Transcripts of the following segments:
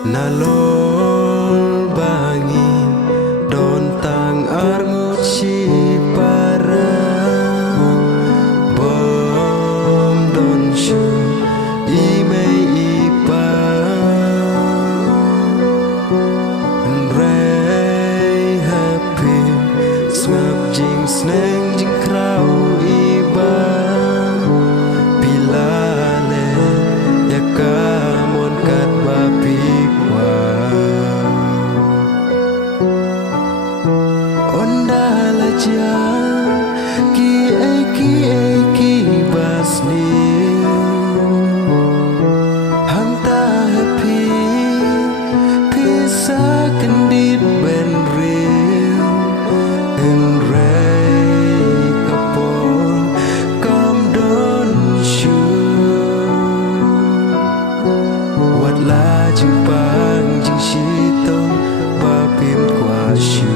Nalol bangi don tang arngut si para bom don shu imei ipa rei happy snap jing sneng jing krau iba pilale yakamon kat bapi Ondalaja ki eki basni hanta happy pisa kendit ben real en rei kapon kam don shu wat la jing pang jing shitong ba pim kwa shu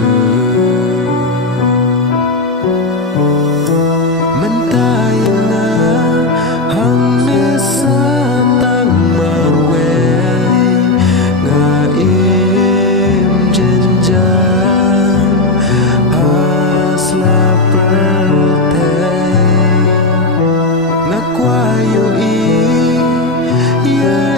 Yeah.